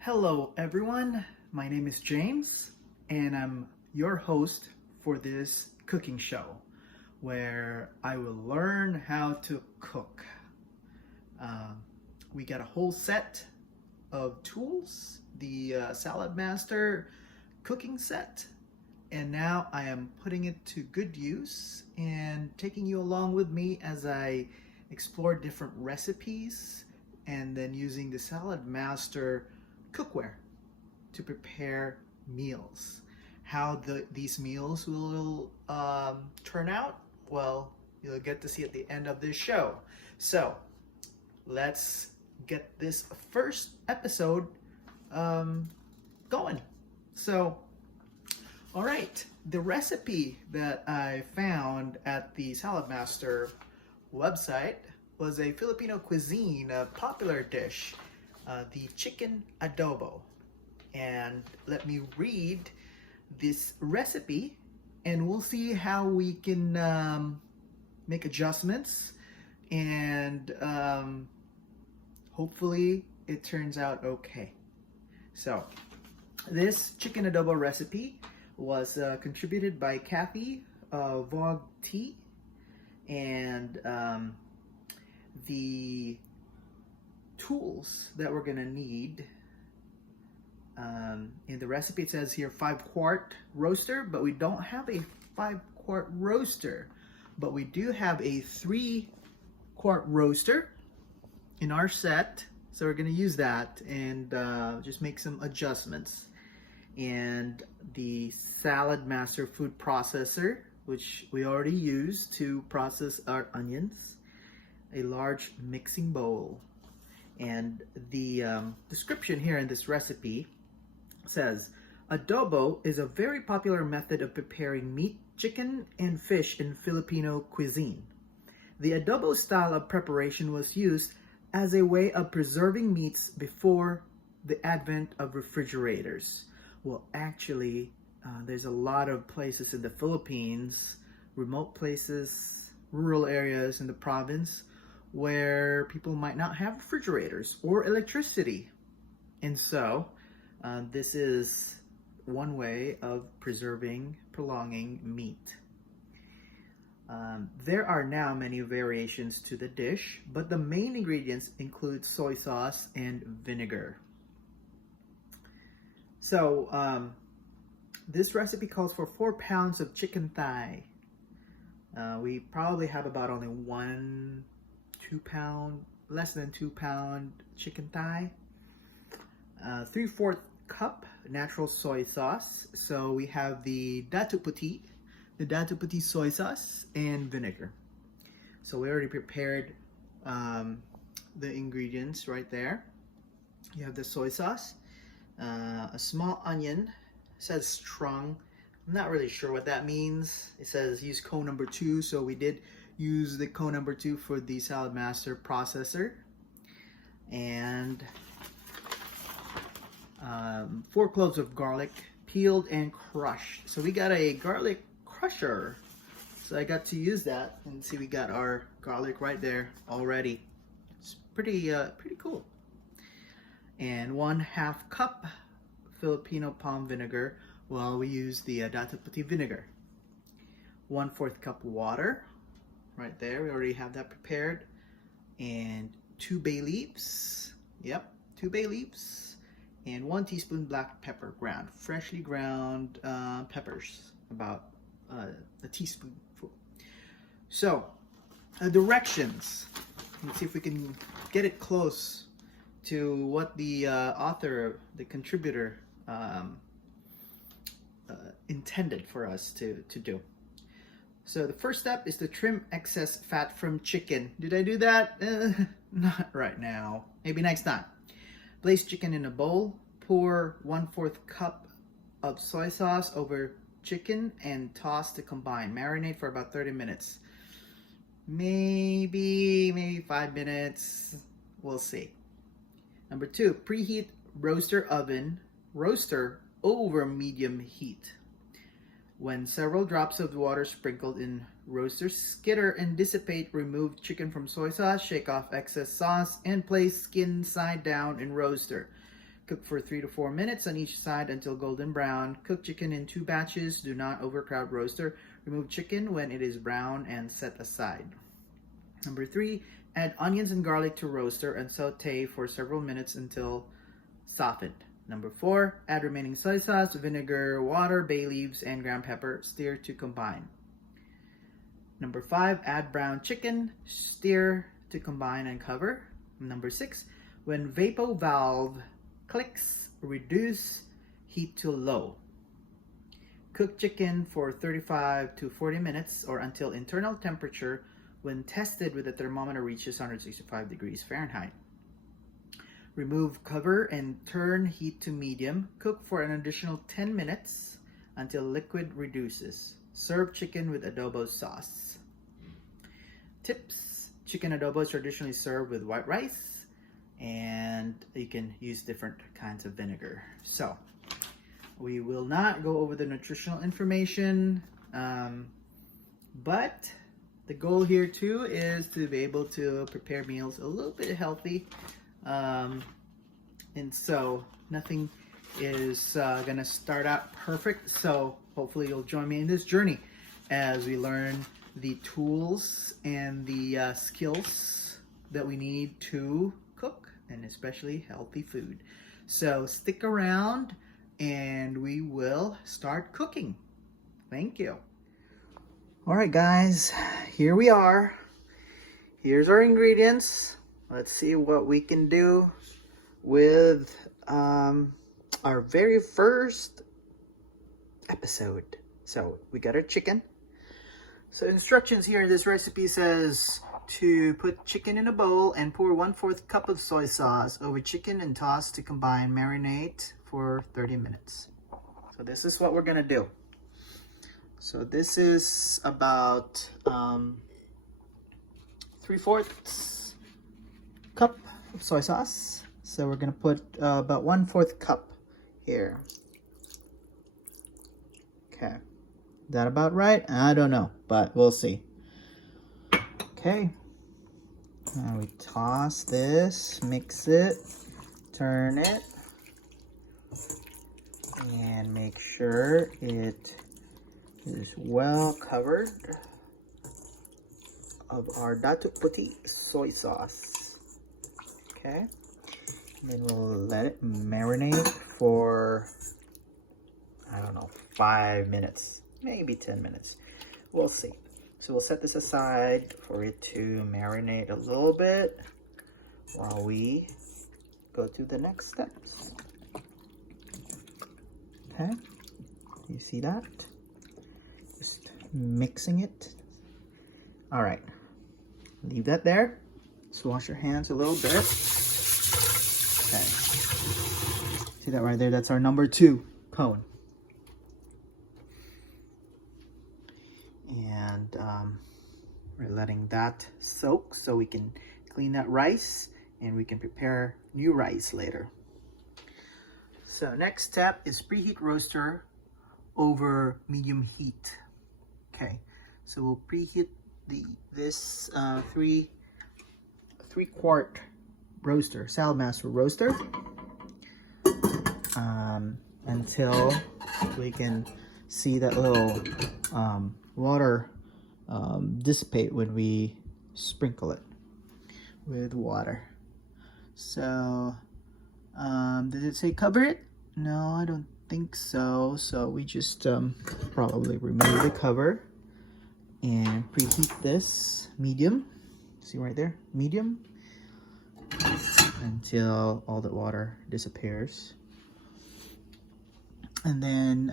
Hello, everyone. My name is James, and I'm your host for this cooking show where I will learn how to cook. Um, we got a whole set of tools, the Salad Master cooking set, and now I am putting it to good use and taking you along with me as I explore different recipes and then using the Salad Master cookware to prepare meals. How these meals will turn out, well, you'll get to see at the end of this show. So let's get this first episode going. So, all right, the recipe that I found at the Salad Master website was a Filipino cuisine, a popular dish, the chicken adobo. And let me read this recipe and we'll see how we can make adjustments and hopefully it turns out okay. So this chicken adobo recipe was contributed by Kathy Vogue T, and the tools that we're gonna need in the recipe, it says here 5-quart roaster, but we don't have a 5-quart roaster, but we do have a 3-quart roaster in our set, so we're gonna use that and just make some adjustments. And the Salad Master food processor, which we already used to process our onions, a large mixing bowl. And the description here in this recipe says, adobo is a very popular method of preparing meat, chicken, and fish in Filipino cuisine. The adobo style of preparation was used as a way of preserving meats before the advent of refrigerators. Well, actually, there's a lot of places in the Philippines, remote places, rural areas in the province, where people might not have refrigerators or electricity. And so this is one way of preserving, prolonging meat. There are now many variations to the dish, but the main ingredients include soy sauce and vinegar. So this recipe calls for 4 pounds of chicken thigh. We probably have about only 2 pound, less than 2 pound chicken thigh. 3/4 cup natural soy sauce. So we have the Dato Puti soy sauce and vinegar. So we already prepared the ingredients right there. You have the soy sauce, a small onion, it says strung. I'm not really sure what that means. It says use cone number 2, so we did use the cone number 2 for the Salad Master processor. And 4 cloves of garlic, peeled and crushed. So we got a garlic crusher. So I got to use that, and see, we got our garlic right there already. It's pretty cool. And 1/2 cup Filipino palm vinegar. Well, we use the Dato Puti vinegar. 1/4 cup water, right there. We already have that prepared. And 2 bay leaves. Yep, 2 bay leaves. And 1 teaspoon black pepper ground, freshly ground peppers, about a teaspoonful. So, directions. Let's see if we can get it close to what the author, the contributor, intended for us to do. So the first step is to trim excess fat from chicken. Did I do that? Not right now. Maybe next time. Place chicken in a bowl. Pour 1/4 cup of soy sauce over chicken and toss to combine. Marinate for about 30 minutes. Maybe 5 minutes. We'll see. Number 2, preheat roaster over medium heat. When several drops of water sprinkled in roaster skitter and dissipate, remove chicken from soy sauce, shake off excess sauce, and place skin side down in roaster. Cook for 3 to 4 minutes on each side until golden brown. Cook chicken in 2 batches. Do not overcrowd roaster. Remove chicken when it is brown and set aside. Number 3, add onions and garlic to roaster and saute for several minutes until softened. Number 4, add remaining soy sauce, vinegar, water, bay leaves, and ground pepper. Stir to combine. Number 5, add brown chicken. Stir to combine and cover. Number 6, when vapor valve clicks, reduce heat to low. Cook chicken for 35 to 40 minutes or until internal temperature when tested with the thermometer reaches 165 degrees Fahrenheit. Remove cover and turn heat to medium. Cook for an additional 10 minutes until liquid reduces. Serve chicken with adobo sauce. Tips: chicken adobo is traditionally served with white rice, and you can use different kinds of vinegar. So we will not go over the nutritional information, but the goal here too is to be able to prepare meals a little bit healthy, and so nothing is gonna start out perfect. So hopefully you'll join me in this journey as we learn the tools and the skills that we need to cook, and especially healthy food. So stick around and we will start cooking. Thank you. All right, guys, here we are. Here's our ingredients. Let's see what we can do with our very first episode. So we got our chicken. So instructions here in this recipe says to put chicken in a bowl and pour 1/4 cup of soy sauce over chicken and toss to combine. Marinate for 30 minutes. So this is what we're gonna do. So this is about 3/4 cup of soy sauce. So we're gonna put about 1/4 cup here. Okay, is that about right? I don't know, but we'll see. Okay, now we toss this, mix it, turn it, and make sure it is well covered of our datuk puti soy sauce. Okay, and then we'll let it marinate for, I don't know, 5 minutes, maybe 10 minutes. We'll see. So we'll set this aside for it to marinate a little bit while we go to the next steps. Okay, you see that? Just mixing it. All right, leave that there. Just wash your hands a little bit. Okay, see that right there? That's our number 2 cone. And we're letting that soak so we can clean that rice and we can prepare new rice later. So next step is preheat roaster over medium heat. Okay, so we'll preheat this 3/4 roaster, Salad Master roaster, until we can see that little water dissipate when we sprinkle it with water. So did it say cover it? No, I don't think so. So we just probably remove the cover and preheat this medium. See right there, medium, until all the water disappears. And then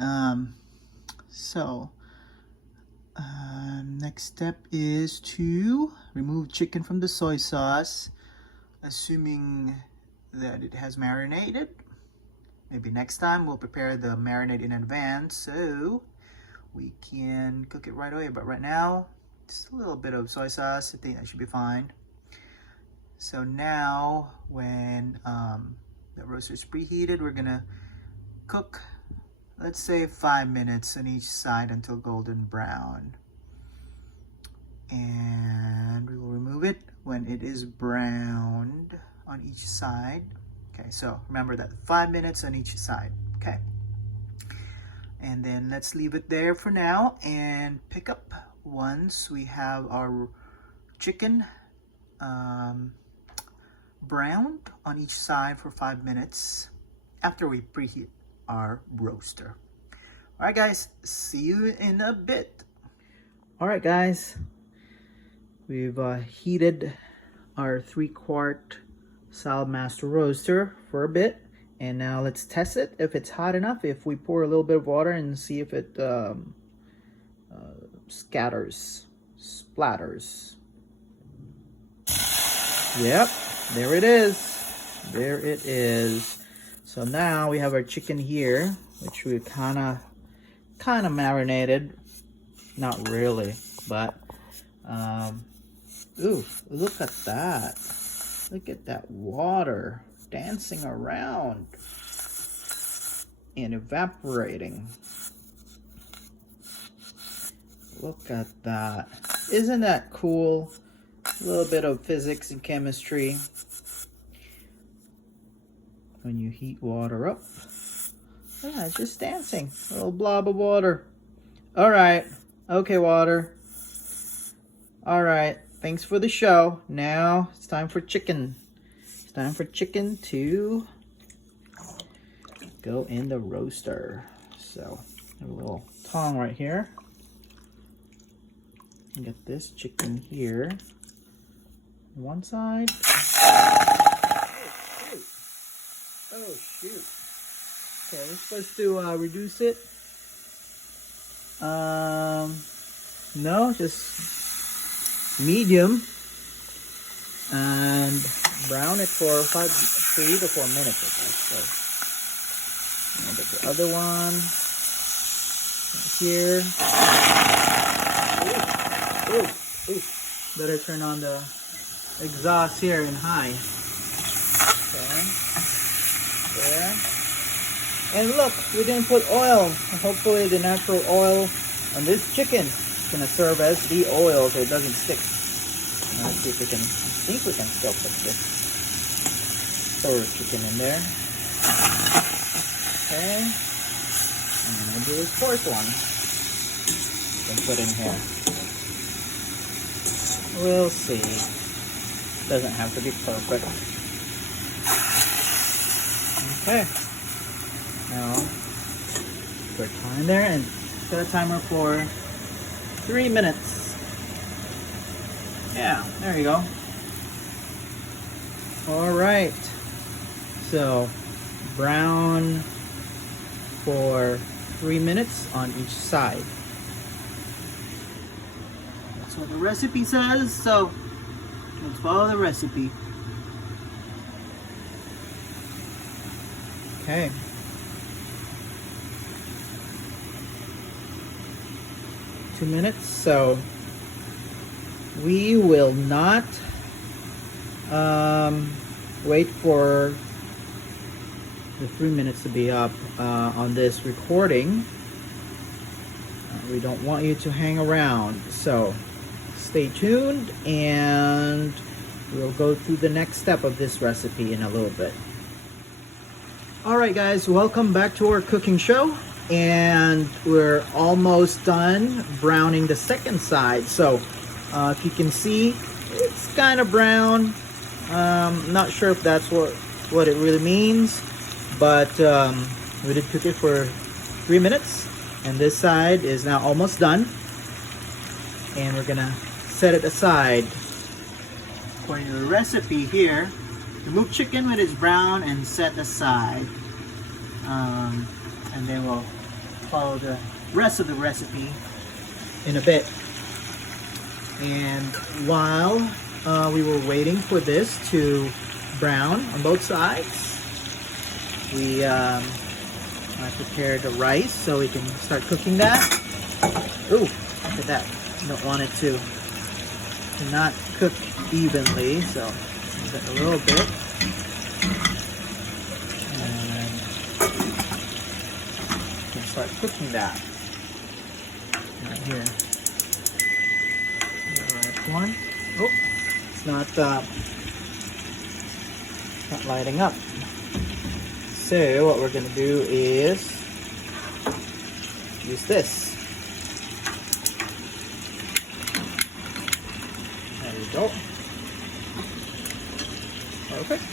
next step is to remove chicken from the soy sauce, assuming that it has marinated. Maybe next time we'll prepare the marinade in advance so we can cook it right away. But right now, just a little bit of soy sauce. I think that should be fine. So now when the roaster is preheated, we're gonna cook, let's say 5 minutes on each side until golden brown. And we will remove it when it is browned on each side. Okay, so remember that 5 minutes on each side. Okay. And then let's leave it there for now and pick up once we have our chicken browned on each side for 5 minutes after we preheat our roaster. All right, guys, see you in a bit. All right, guys, we've heated our 3-quart Saladmaster roaster for a bit, and now let's test it if it's hot enough. If we pour a little bit of water and see if it splatters. Yep, there it is. There it is. So now we have our chicken here, which we kind of marinated. Not really, but ooh, look at that. Look at that water dancing around and evaporating. Look at that. Isn't that cool? A little bit of physics and chemistry. When you heat water up, yeah, it's just dancing. A little blob of water. All right. Okay, water. All right. Thanks for the show. Now it's time for chicken. It's time for chicken to go in the roaster. So, I have a little tong right here. Get this chicken here. One side. Oh shoot. Okay, we're supposed to reduce it. No, just medium. And brown it for 3 to 4 minutes, I guess. So, I'll get the other one right here. Ooh, ooh, ooh. Better turn on the exhaust here in high. Okay. There. And look, we didn't put oil. Hopefully the natural oil on this chicken is going to serve as the oil so it doesn't stick. Let's see if we can, I think we can still put this third chicken in there. Okay. And maybe this fourth one we can put in here. We'll see. Doesn't have to be perfect. Okay. Now, put time there and set a timer for 3 minutes. Yeah, there you go. All right. So, brown for 3 minutes on each side. That's what the recipe says, so let's follow the recipe. Okay. Two minutes, so we will not wait for the 3 minutes to be up on this recording. We don't want you to hang around, so stay tuned and we'll go through the next step of this recipe in a little bit. Alright guys, welcome back to our cooking show, and we're almost done browning the second side. So if you can see, it's kind of brown. Not sure if that's what it really means, but we did cook it for 3 minutes, and this side is now almost done, and we're gonna set it aside. According to the recipe here, remove chicken when it's brown and set aside, and then we'll follow the rest of the recipe in a bit. And while we were waiting for this to brown on both sides, we prepared the rice so we can start cooking that. Ooh, look at that. You don't want it to not cook evenly, so a little bit. And we can start cooking that right here. Alright, one. Oh, it's not lighting up. So what we're gonna do is use this. There we go. Perfect.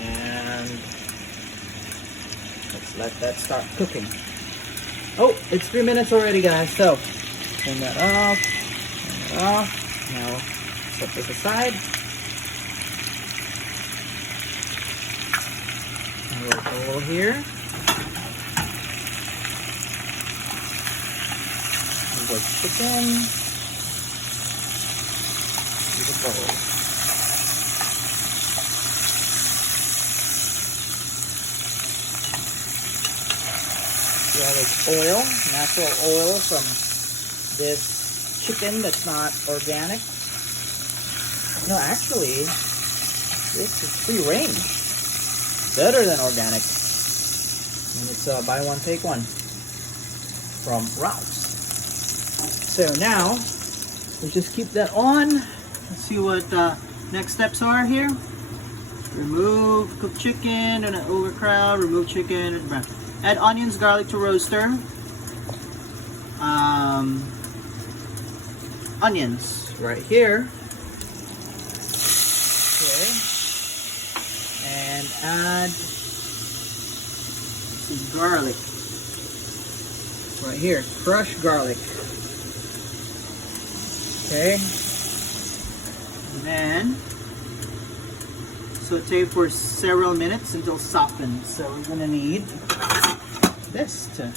And let's let that start cooking. Oh, it's 3 minutes already, guys. So turn that off. Turn it off. Now set this aside. Over here. The chicken. The bowl. Yeah, there's oil, natural oil from this chicken that's not organic. No, actually, this is free range. Better than organic. And it's buy one, take one from Ralph's. So now, we just keep that on. Let's see what next steps are here. Remove cooked chicken, do not overcrowd, remove chicken, add onions, garlic to roaster. Onions right here. Okay. And add some garlic right here, crushed garlic. Okay, and then saute for several minutes until softened. So we're gonna need this to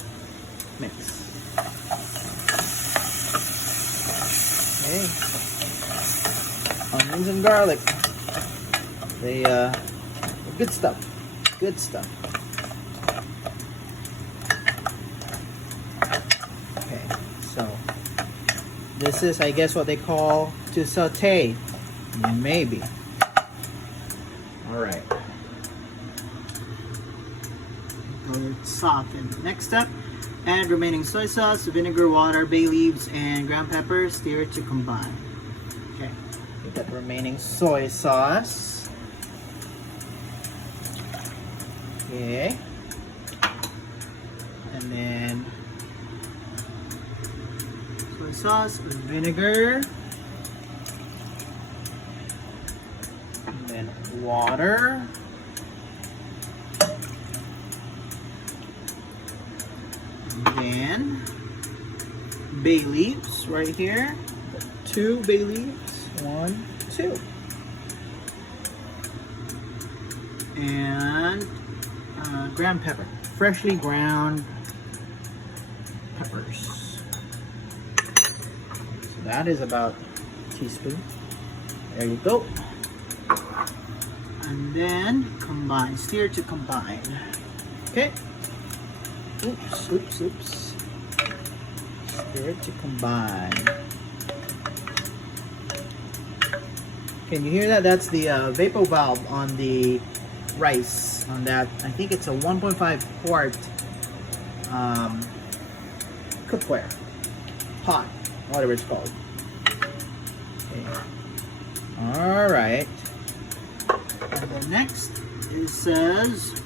mix. Okay, onions and garlic. They good stuff. Good stuff. Okay, so this is, I guess, what they call to saute. Maybe. All right. Soften. Next step, add remaining soy sauce, vinegar, water, bay leaves, and ground pepper. Stir to combine. Okay. Get that remaining soy sauce. Okay, and then soy sauce, vinegar, and then water, and then bay leaves right here. 2 bay leaves, 1, 2, and ground pepper, freshly ground peppers. So that is about a teaspoon. There you go. And then combine, stir to combine. Okay. Oops, oops, oops. Stir to combine. Can you hear that? That's the vapor valve on the rice. On that, I think it's a 1.5 quart cookware pot, whatever it's called. Okay. All right. And then next it says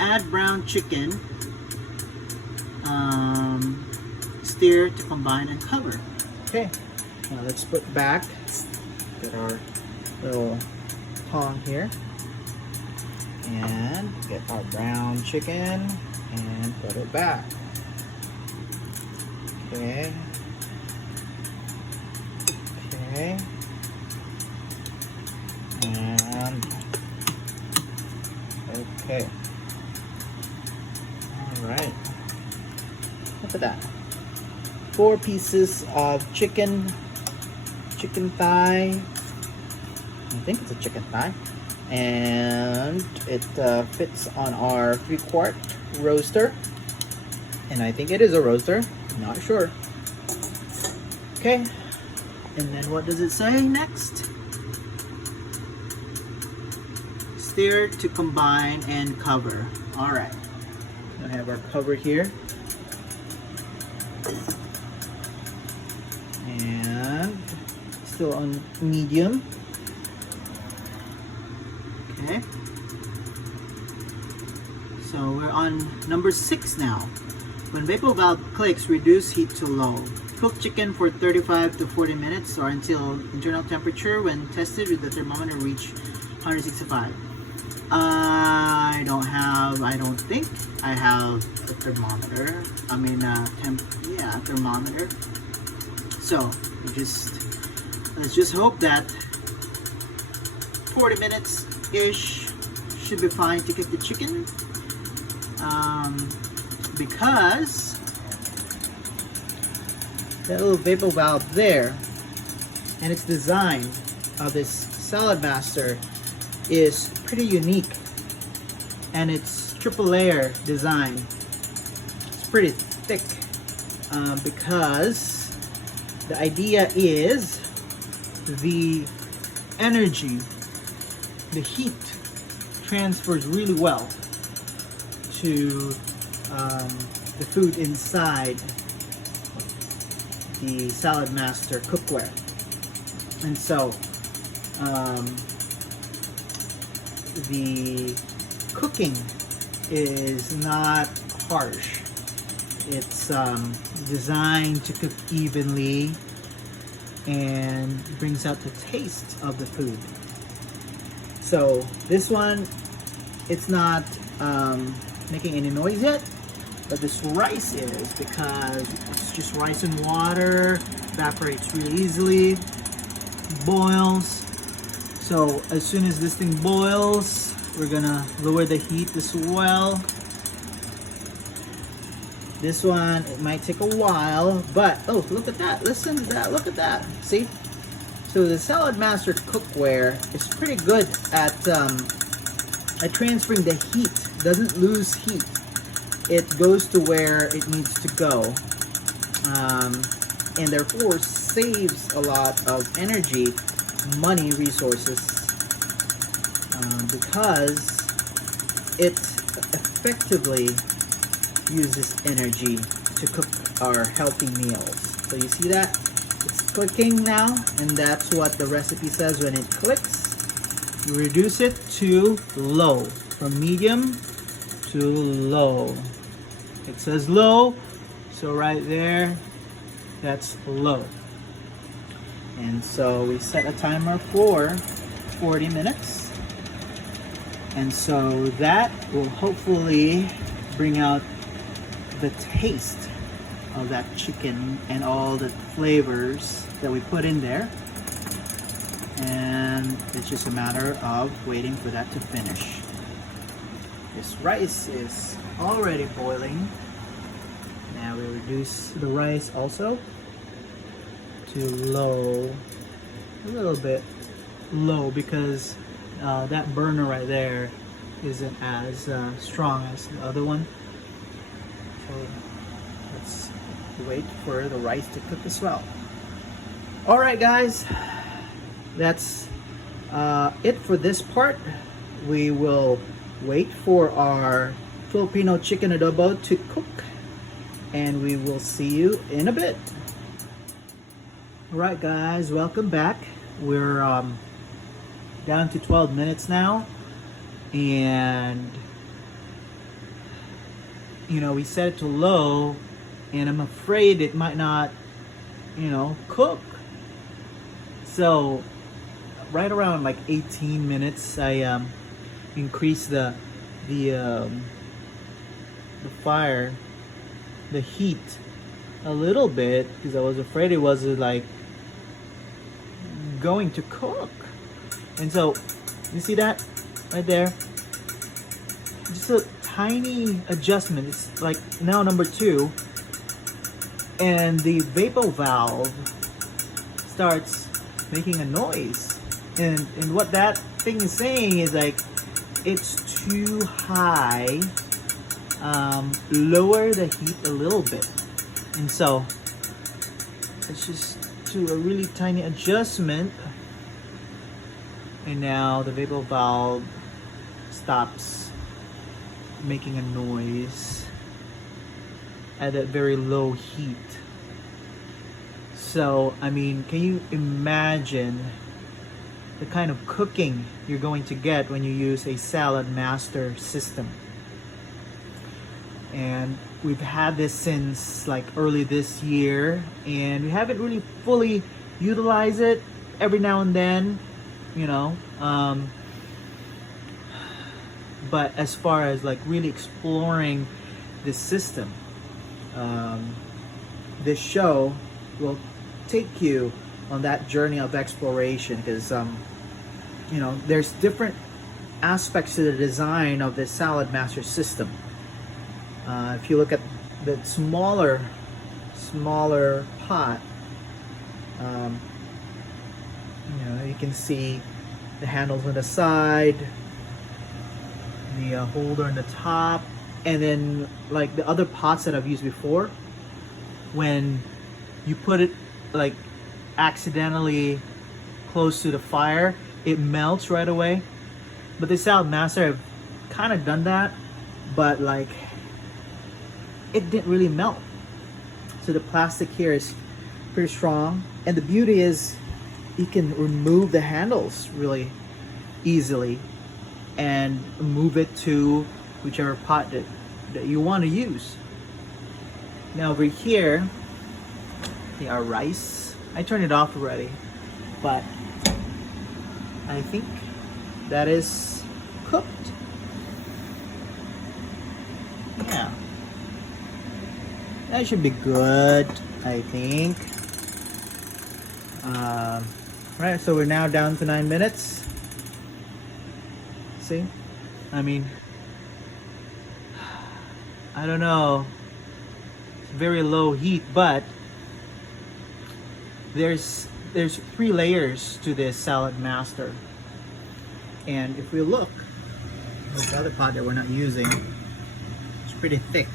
add brown chicken, stir to combine and cover. Okay. Now let's put back. Get our little tong here. And get our brown chicken and put it back. Okay. Okay. And okay. All right. Look at that. 4 pieces of chicken thigh. I think it's a chicken thigh. And it fits on our 3-quart roaster, and I think it is a roaster, not sure. Okay, and then what does it say next? Stir to combine and cover. All right, I have our cover here, and still on medium. Okay. So we're on number 6 now. When vapor valve clicks, reduce heat to low. Cook chicken for 35 to 40 minutes or until internal temperature when tested with the thermometer reach 165. I don't think I have a thermometer. I mean, thermometer. So let's just hope that 40 minutes ish should be fine to cook the chicken. Because that little vapor valve there and its design of this Salad Master is pretty unique, and its triple layer design is pretty thick, because the idea is the energy, the heat transfers really well to the food inside the Salad Master cookware. And so the cooking is not harsh. It's designed to cook evenly and brings out the taste of the food. So this one, it's not making any noise yet, but this rice is, because it's just rice and water, evaporates really easily, boils. So as soon as this thing boils, we're gonna lower the heat as well. This one, it might take a while, but oh, look at that, listen to that, look at that, see? So the Salad Master cookware is pretty good at transferring the heat. It doesn't lose heat. It goes to where it needs to go, and therefore saves a lot of energy, money, resources, because it effectively uses energy to cook our healthy meals. So you see that? It's clicking now, and that's what the recipe says when it clicks. You reduce it to low, from medium to low. It says low, so right there, that's low. And so we set a timer for 40 minutes. And so that will hopefully bring out the taste of that chicken and all the flavors that we put in there. And it's just a matter of waiting for that to finish. This rice is already boiling. Now we reduce the rice also to low, a little bit low, because that burner right there isn't as strong as the other one. So let's wait for the rice to cook as well. Alright guys, that's it for this part. We will wait for our Filipino chicken adobo to cook, and we will see you in a bit. Alright guys, welcome back. We're down to 12 minutes now, and you know, we set it to low, and I'm afraid it might not, cook. So right around like 18 minutes, I increased the fire, the heat a little bit, because I was afraid it was like going to cook. And so you see that right there, just a tiny adjustment. It's like now number 2, and the vapor valve starts making a noise, and what that thing is saying is like, it's too high, lower the heat a little bit. And so let's just do a really tiny adjustment, and now the vapor valve stops making a noise at that very low heat. So I mean, can you imagine the kind of cooking you're going to get when you use a Salad Master system? and we've had this since like early this year, and we haven't really fully utilized it. Every now and then, you know, but as far as like really exploring this system, this show will take you on that journey of exploration, because you know, there's different aspects to the design of this Salad Master system. If you look at the smaller pot, you know, you can see the handles on the side, the holder on the top, and then like the other pots that I've used before, when you put it like accidentally close to the fire, it melts right away. But the Salad Master, I've kind of done that, but like it didn't really melt. So the plastic here is pretty strong, and the beauty is you can remove the handles really easily and move it to whichever pot that you want to use. Now over here, our rice. I turned it off already, but I think that is cooked. Yeah, that should be good, I think. Right, so we're now down to 9 minutes. See, I mean, I don't know, it's very low heat, but there's 3 layers to this Salad Master. And if we look at the other pot that we're not using, it's pretty thick,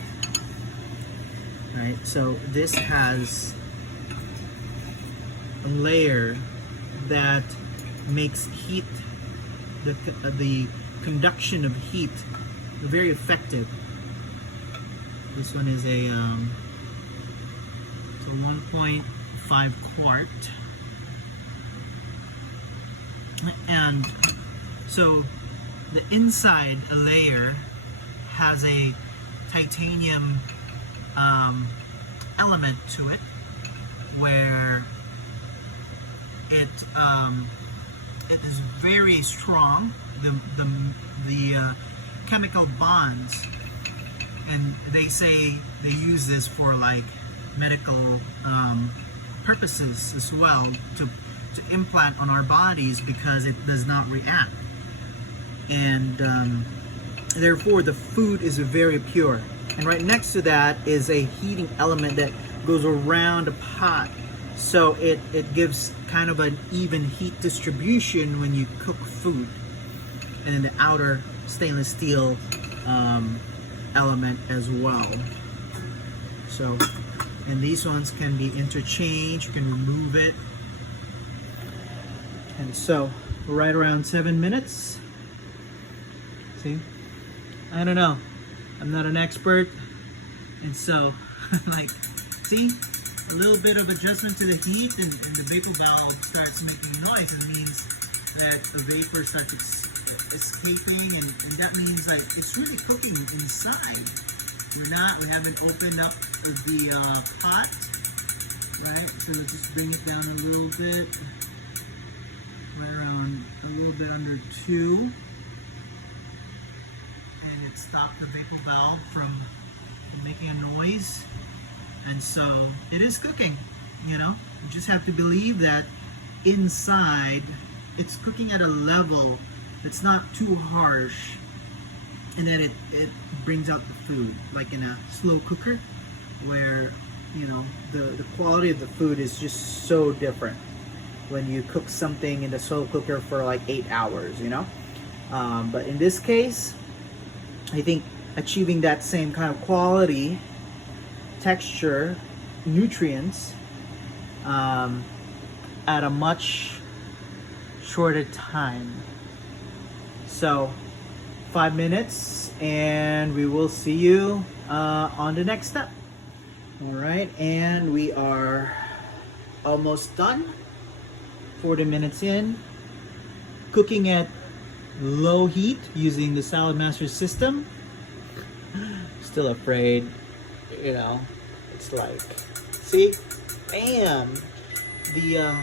right? So this has a layer that makes heat, the conduction of heat, very effective. This one is a 1.5 quart, and so the inside layer has a titanium element to it, where it is very strong. The chemical bonds, and they say they use this for like medical purposes as well, to implant on our bodies, because it does not react, and therefore the food is very pure. And right next to that is a heating element that goes around the pot, so it gives kind of an even heat distribution when you cook food. And then the outer stainless steel element as well. So, and these ones can be interchanged, you can remove it. And so, right around 7 minutes. See, I don't know, I'm not an expert, and so like, see, a little bit of adjustment to the heat, and the vapor valve starts making a noise, and it means that the vapor starts escaping, and that means like it's really cooking inside. We haven't opened up the pot, right? So let's just bring it down a little bit, right around a little bit under 2, and it stopped the vapor valve from making a noise. And so it is cooking, you know. You just have to believe that inside it's cooking at a level that's not too harsh, and then it brings out the food, like in a slow cooker, where, you know, the quality of the food is just so different when you cook something in the slow cooker for like 8 hours, you know. But in this case, I think achieving that same kind of quality, texture, nutrients at a much shorter time. So 5 minutes, and we will see you on the next step. All right, and we are almost done. 40 minutes in, cooking at low heat using the Salad Master system. Still afraid, you know. It's like, see, bam, the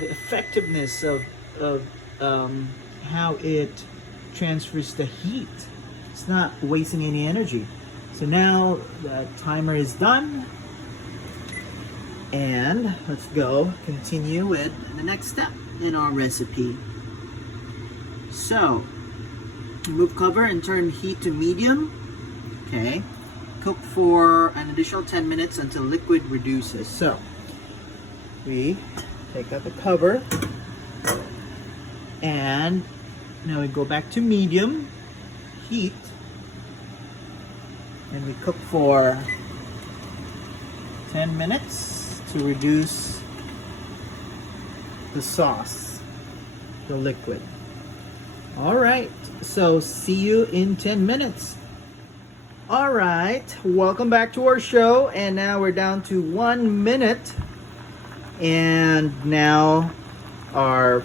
effectiveness of how it transfers the heat. It's not wasting any energy. So now the timer is done, and let's go continue with the next step in our recipe. So remove cover and turn heat to medium. Okay, cook for an additional 10 minutes until liquid reduces. So we take out the cover, and now we go back to medium heat, and we cook for 10 minutes to reduce the sauce, the liquid. All right, so see you in 10 minutes. All right, welcome back to our show, and now we're down to 1 minute, and now our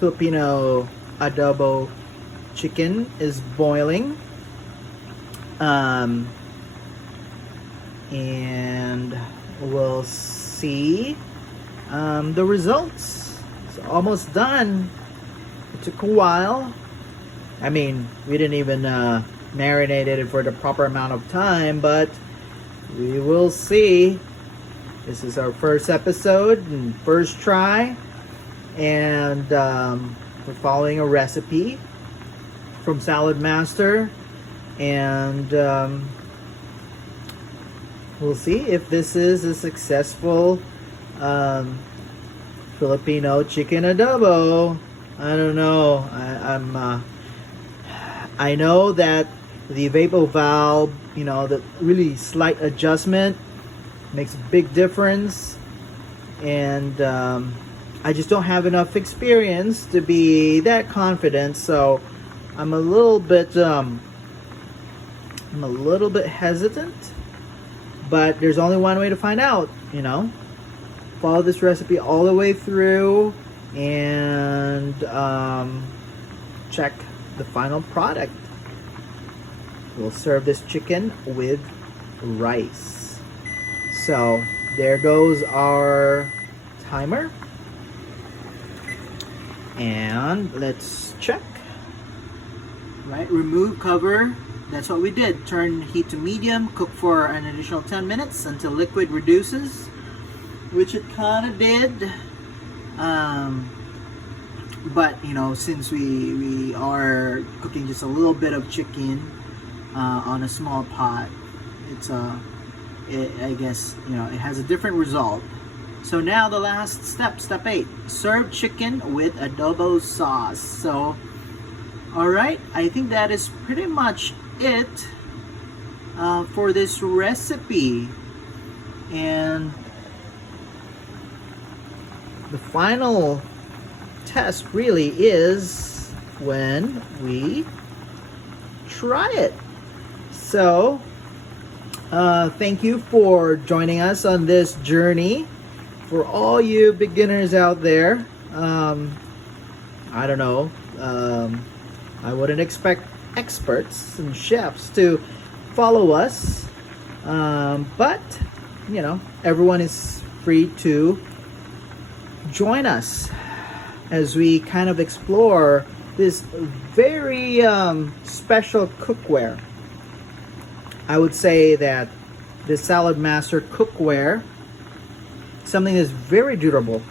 Filipino adobo chicken is boiling, and we'll see the results. It's almost done. It took a while. I mean, we didn't even marinated it for the proper amount of time, but we will see. This is our first episode and first try, and we're following a recipe from Salad Master, and we'll see if this is a successful Filipino chicken adobo. I don't know. I know that the vapor valve, you know, the really slight adjustment makes a big difference, and I just don't have enough experience to be that confident, so I'm a little bit hesitant, but there's only one way to find out, you know. Follow this recipe all the way through, and check the final product. We'll serve this chicken with rice. So there goes our timer, and let's check. Right, remove cover. That's what we did. Turn heat to medium, cook for an additional 10 minutes until liquid reduces, which it kind of did. But you know, since we are cooking just a little bit of chicken on a small pot, I guess, you know, it has a different result. So now the last step, step 8, serve chicken with adobo sauce. So all right, I think that is pretty much it for this recipe, and the final test really is when we try it. So thank you for joining us on this journey. For all you beginners out there, I don't know, I wouldn't expect experts and chefs to follow us, but you know, everyone is free to join us as we kind of explore this very special cookware. I would say that the Salad Master cookware, something that's very durable,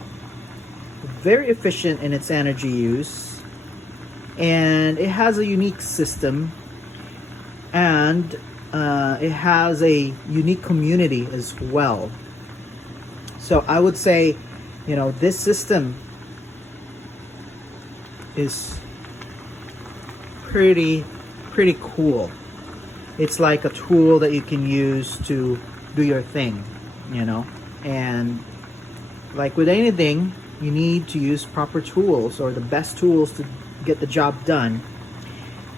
very efficient in its energy use, and it has a unique system, and it has a unique community as well. So I would say, you know, this system is pretty cool. It's like a tool that you can use to do your thing, you know. And like with anything, you need to use proper tools, or the best tools to get the job done.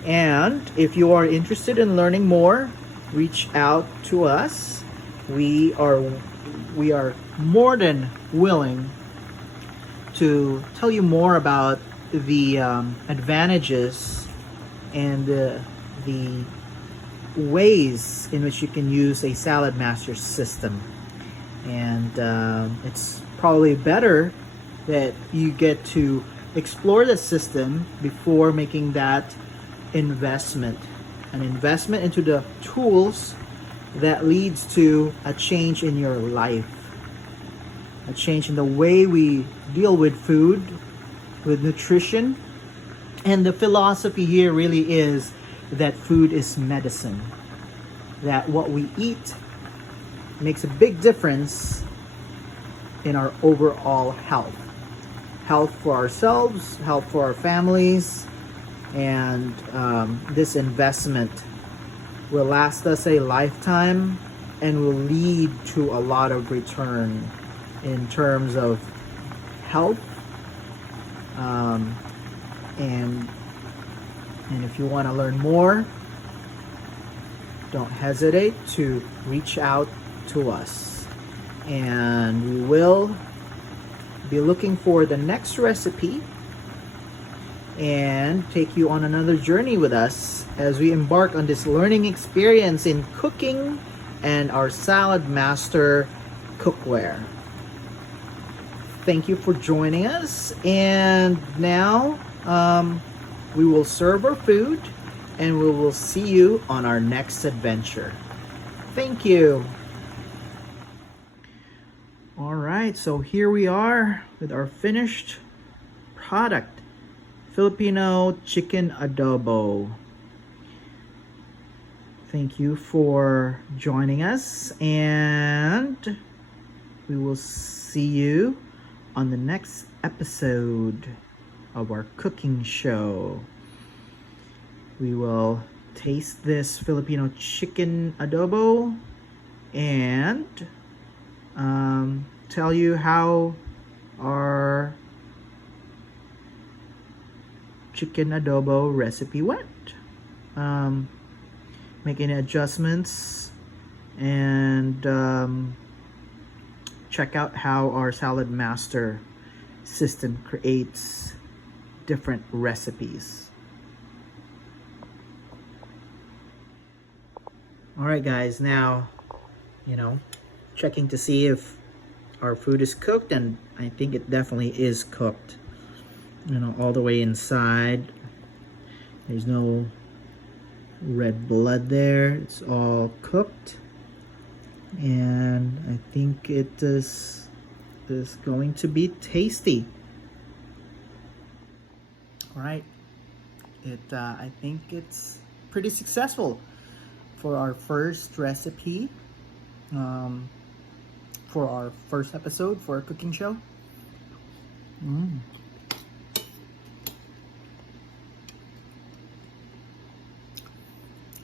And if you are interested in learning more, reach out to us. We are more than willing to tell you more about the advantages and the ways in which you can use a Salad Master system. And it's probably better that you get to explore the system before making that investment. An investment into the tools that leads to a change in your life. A change in the way we deal with food, with nutrition. And the philosophy here really is that food is medicine. That what we eat makes a big difference in our overall health. Health for ourselves, health for our families, and this investment will last us a lifetime and will lead to a lot of return in terms of health. And if you want to learn more, don't hesitate to reach out to us. And we will be looking for the next recipe and take you on another journey with us as we embark on this learning experience in cooking and our Salad Master cookware. Thank you for joining us, and now we will serve our food and we will see you on our next adventure. Thank you. All right, so here we are with our finished product, Filipino chicken adobo. Thank you for joining us, and we will see you on the next episode of our cooking show. We will taste this Filipino chicken adobo and tell you how our chicken adobo recipe went. Make any adjustments and check out how our Salad Master system creates different recipes. All right, guys, now, checking to see if our food is cooked, and I think it definitely is cooked. All the way inside. There's no red blood there. It's all cooked. And I think it is going to be tasty. All right. I think it's pretty successful for our first recipe, for our first episode for our cooking show.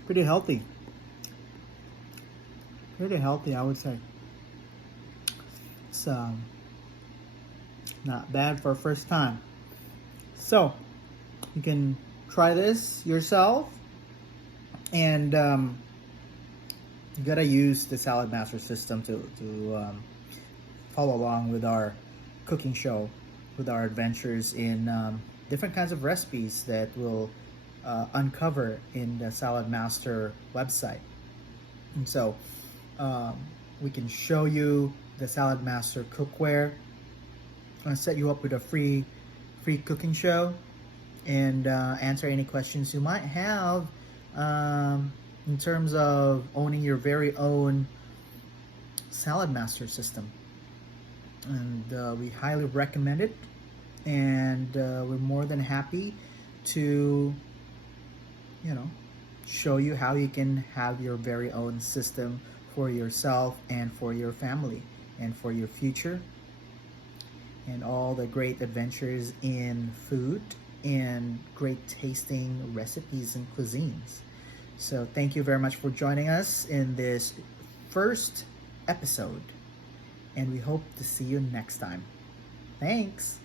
Pretty healthy. Pretty healthy, I would say. It's not bad for a first time. So you can try this yourself, and you gotta use the Salad Master system to follow along with our cooking show, with our adventures in different kinds of recipes that we'll uncover in the Salad Master website. And so we can show you the Salad Master cookware, set you up with a free cooking show, and answer any questions you might have in terms of owning your very own Salad Master system. And we highly recommend it, and we're more than happy to show you how you can have your very own system for yourself and for your family and for your future, and all the great adventures in food and great tasting recipes and cuisines. So thank you very much for joining us in this first episode, and we hope to see you next time. Thanks.